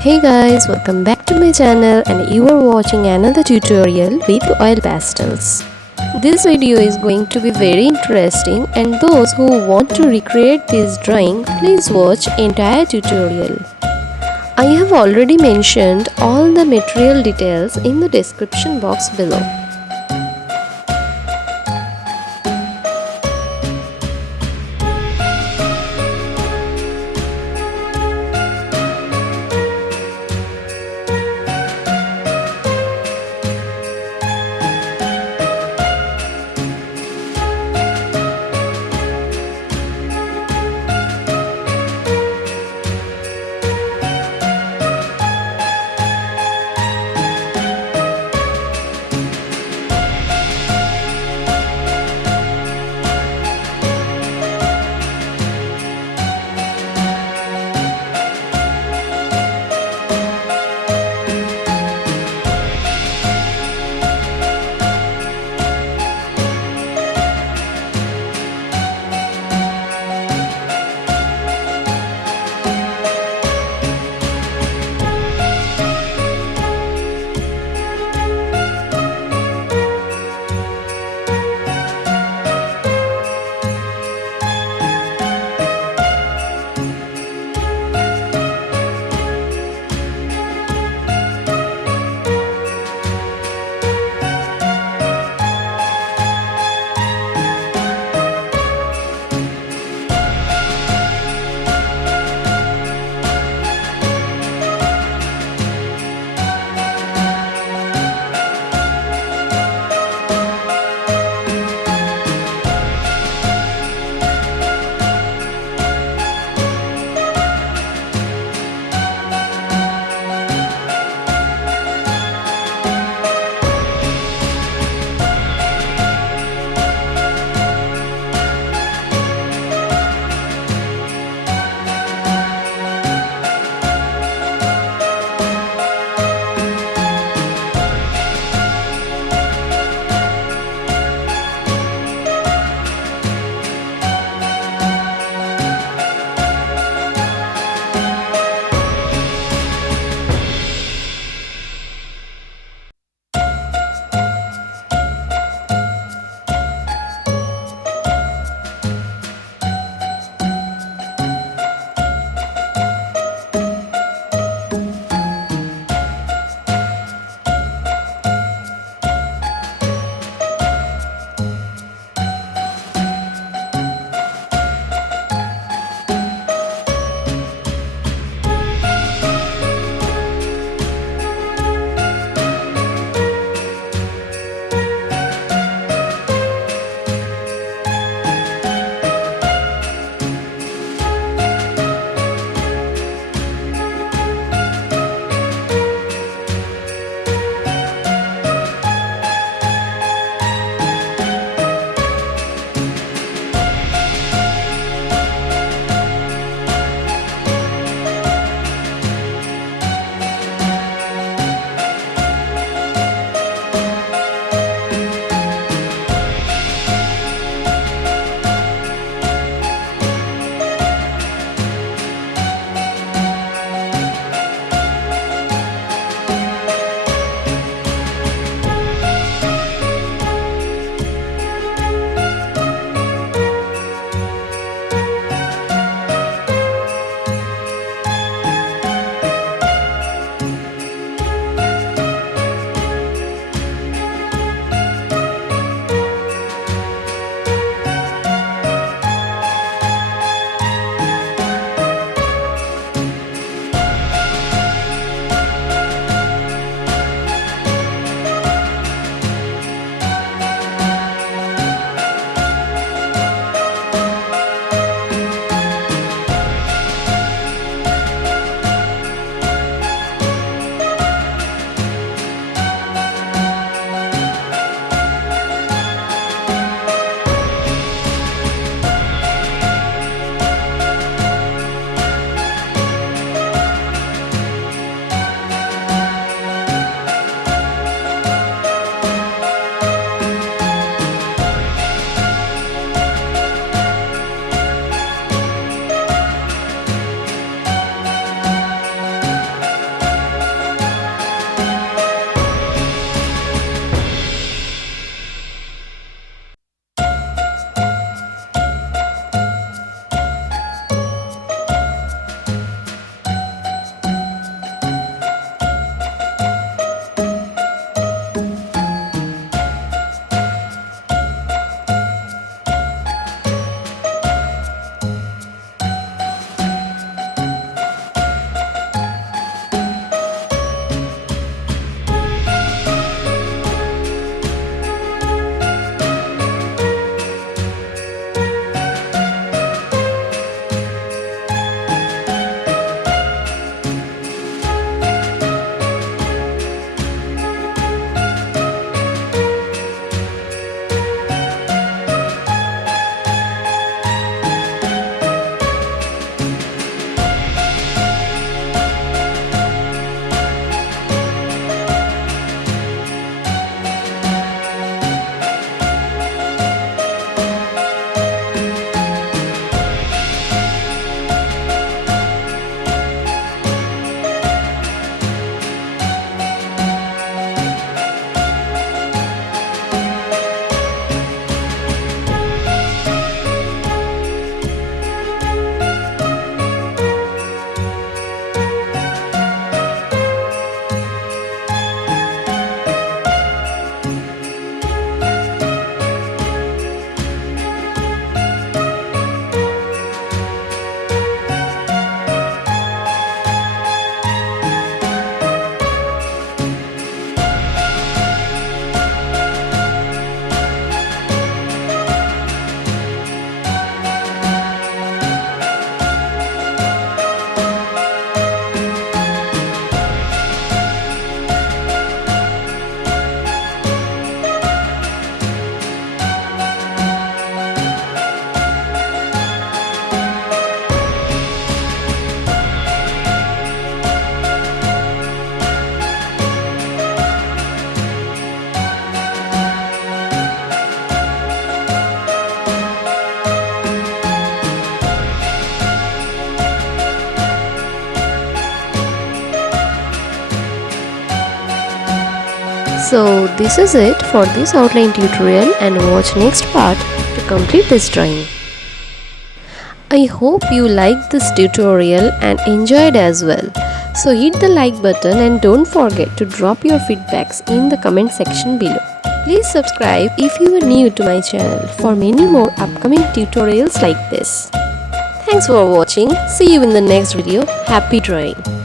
Hey guys, welcome back to my channel and you are watching another tutorial with oil pastels. This video is going to be very interesting and those who want to recreate this drawing, please watch entire tutorial. I have already mentioned all the material details in the description box below. So this is it for this outline tutorial, and watch next part to complete this drawing. I hope you liked this tutorial and enjoyed as well. So hit the like button and don't forget to drop your feedbacks in the comment section below. Please subscribe if you are new to my channel for many more upcoming tutorials like this. Thanks for watching. See you in the next video. Happy drawing!